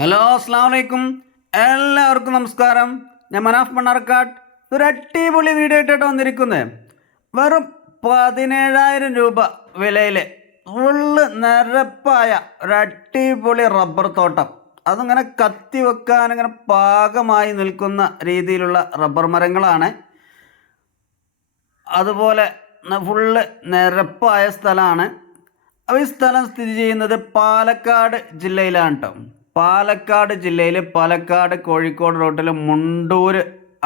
Hello അസ്സാം വലൈക്കും എല്ലാവർക്കും നമസ്കാരം. ഞാൻ മനാഫ് മണ്ണാർക്കാട്. ഒരു അടിപൊളി വീഡിയോ ഇട്ടിട്ട് വന്നിരിക്കുന്നത്. വെറും പതിനേഴായിരം രൂപ വിലയിൽ ഫുള്ള് നിരപ്പായ ഒരു അടിപൊളി റബ്ബർ തോട്ടം. അതിങ്ങനെ കത്തി വെക്കാൻ ഇങ്ങനെ പാകമായി നിൽക്കുന്ന രീതിയിലുള്ള റബ്ബർ മരങ്ങളാണ്. അതുപോലെ ഫുള്ള് നിരപ്പായ സ്ഥലമാണ്. അപ്പോൾ ഈ സ്ഥലം സ്ഥിതി ചെയ്യുന്നത് പാലക്കാട് ജില്ലയിലാണ് കേട്ടോ പാലക്കാട് ജില്ലയിൽ പാലക്കാട് കോഴിക്കോട് റോട്ടിൽ മുണ്ടൂർ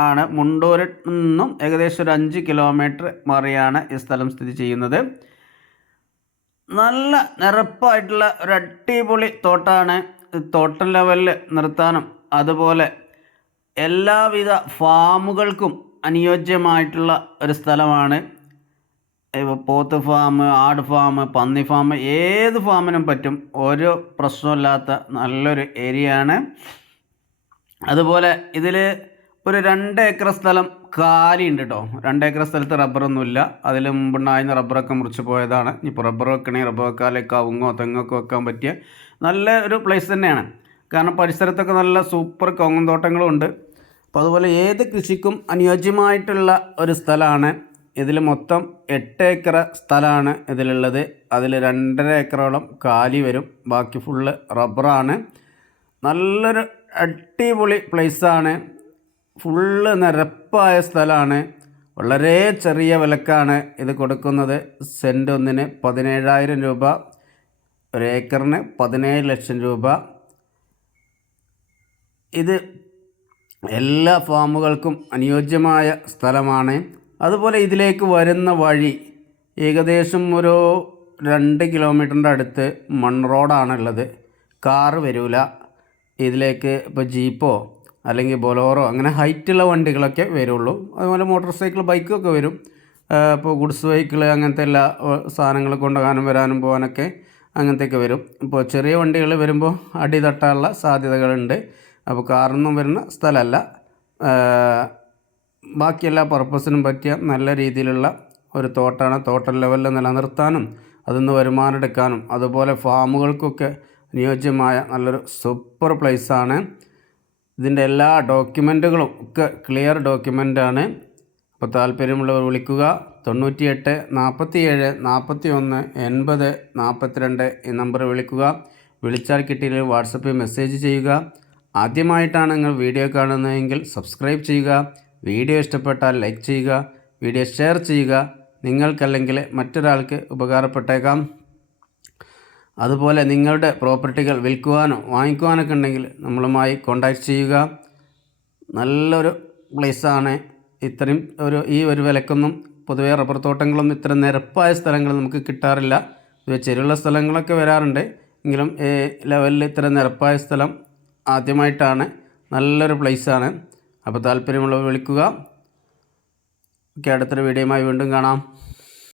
ആണ്. മുണ്ടൂരിൽ നിന്നും ഏകദേശം ഒരു അഞ്ച് കിലോമീറ്റർ മാറിയാണ് ഈ സ്ഥലം സ്ഥിതി ചെയ്യുന്നത്. നല്ല നിരപ്പായിട്ടുള്ള ഒരു അടിപൊളി തോട്ടാണ്. തോട്ടം ലെവലിൽ നിർത്താനും അതുപോലെ എല്ലാവിധ ഫാമുകൾക്കും അനുയോജ്യമായിട്ടുള്ള ഒരു സ്ഥലമാണ്. പോത്ത് ഫാം ആട് ഫാം പന്നി ഫാം ഏത് ഫാമിനും പറ്റും. ഒരു പ്രശ്നമില്ലാത്ത നല്ലൊരു ഏരിയയാണ്. അതുപോലെ ഇതിൽ ഒരു രണ്ട് ഏക്കർ സ്ഥലം കാലി ഉണ്ട് കേട്ടോ രണ്ട് ഏക്കർ സ്ഥലത്ത് റബ്ബറൊന്നുമില്ല. അതിൽ മുമ്പുണ്ടായിരുന്ന റബ്ബറൊക്കെ മുറിച്ച് പോയതാണ്. ഇപ്പോൾ റബ്ബർ വെക്കണേ റബ്ബർ വെക്കാതെ കവുങ്ങോ തെങ്ങൊക്കെ വെക്കാൻ പറ്റിയ നല്ല ഒരു പ്ലേസ് തന്നെയാണ്. കാരണം പരിസരത്തൊക്കെ നല്ല സൂപ്പർ കവുങ്ങും തോട്ടങ്ങളും ഉണ്ട്. അപ്പോൾ അതുപോലെ ഏത് കൃഷിക്കും അനുയോജ്യമായിട്ടുള്ള ഒരു സ്ഥലമാണ് ഇതിൽ മൊത്തം എട്ട് ഏക്കർ സ്ഥലമാണ് ഇതിലുള്ളത്. അതിൽ രണ്ടര ഏക്കറോളം കാലി വരും. ബാക്കി ഫുള്ള് റബ്ബറാണ് നല്ലൊരു അടിപൊളി പ്ലേസാണ് ഫുള്ള് നിരപ്പായ സ്ഥലമാണ്. വളരെ ചെറിയ വിലക്കാണ് ഇത് കൊടുക്കുന്നത്. സെന്റ് ഒന്നിന് പതിനേഴായിരം രൂപ. ഒരു ഏക്കറിന് പതിനേഴ് ലക്ഷം രൂപ. ഇത് എല്ലാ ഫാമുകൾക്കും അനുയോജ്യമായ സ്ഥലമാണ്. അതുപോലെ ഇതിലേക്ക് വരുന്ന വഴി ഏകദേശം ഒരു രണ്ട് കിലോമീറ്ററിന്റെ അടുത്ത് മൺ റോഡാണുള്ളത്. കാറ് വരില്ല ഇതിലേക്ക് ഇപ്പോൾ ജീപ്പോ അല്ലെങ്കിൽ ബൊലോറോ അങ്ങനെ ഹൈറ്റുള്ള വണ്ടികളൊക്കെ വരുള്ളൂ. അതുപോലെ മോട്ടോർ സൈക്കിൾ ബൈക്കൊക്കെ വരും. ഇപ്പോൾ ഗുഡ്സ് വെഹിക്കിൾ അങ്ങനത്തെ എല്ലാ സാധനങ്ങൾ കൊണ്ടുപോകാനും വരാനും പോകാനൊക്കെ അങ്ങനത്തെയൊക്കെ വരും. ഇപ്പോൾ ചെറിയ വണ്ടികൾ വരുമ്പോൾ അടി തട്ടാനുള്ള സാധ്യതകളുണ്ട്. അപ്പോൾ കാറൊന്നും വരുന്ന സ്ഥലമല്ല. ബാക്കി എല്ലാ പർപ്പസിനും പറ്റിയ നല്ല രീതിയിലുള്ള ഒരു തോട്ടാണ്. തോട്ടം ലെവലിൽ നിലനിർത്താനും അതിന്ന് വരുമാനം എടുക്കാനും അതുപോലെ ഫാമുകൾക്കൊക്കെ അനുയോജ്യമായ നല്ലൊരു സൂപ്പർ പ്ലേസാണ് ഇതിന്റെ എല്ലാ ഡോക്യുമെന്റുകളും ഒക്കെ ക്ലിയർ ഡോക്യുമെന്റാണ് അപ്പോൾ താല്പര്യമുള്ളവർ വിളിക്കുക. തൊണ്ണൂറ്റിയെട്ട് നാൽപ്പത്തി ഏഴ് നാൽപ്പത്തി ഒന്ന് എൺപത് നാൽപ്പത്തിരണ്ട് ഈ നമ്പർ വിളിക്കുക. വിളിച്ചാൽ കിട്ടിയില്ലെങ്കിൽ വാട്സപ്പിൽ മെസ്സേജ് ചെയ്യുക. ആദ്യമായിട്ടാണ് നിങ്ങൾ വീഡിയോ കാണുന്നതെങ്കിൽ സബ്സ്ക്രൈബ് ചെയ്യുക. വീഡിയോ ഇഷ്ടപ്പെട്ടാൽ ലൈക്ക് ചെയ്യുക വീഡിയോ ഷെയർ ചെയ്യുക നിങ്ങൾക്കല്ലെങ്കിൽ മറ്റൊരാൾക്ക് ഉപകാരപ്പെട്ടേക്കാം. അതുപോലെ നിങ്ങളുടെ പ്രോപ്പർട്ടികൾ വിൽക്കുവാനോ വാങ്ങിക്കുവാനൊക്കെ ഉണ്ടെങ്കിൽ നമ്മളുമായി കോണ്ടാക്ട് ചെയ്യുക. നല്ലൊരു പ്ലേസാണ് ഇത്രയും ഒരു ഈ ഒരു വിലക്കൊന്നും പൊതുവേ റബ്ബർ തോട്ടങ്ങളൊന്നും ഇത്ര നിരപ്പായ സ്ഥലങ്ങൾ നമുക്ക് കിട്ടാറില്ല. ഇത് ചെരുള്ള സ്ഥലങ്ങളൊക്കെ വരാറുണ്ട്. എങ്കിലും ലെവലിൽ ഇത്ര നിരപ്പായ സ്ഥലം ആദ്യമായിട്ടാണ്. നല്ലൊരു പ്ലേസാണ് അപ്പോൾ താല്പര്യമുള്ളവർ വിളിക്കുക. ഓക്കെ അടുത്തൊരു വീഡിയോയുമായി വീണ്ടും കാണാം.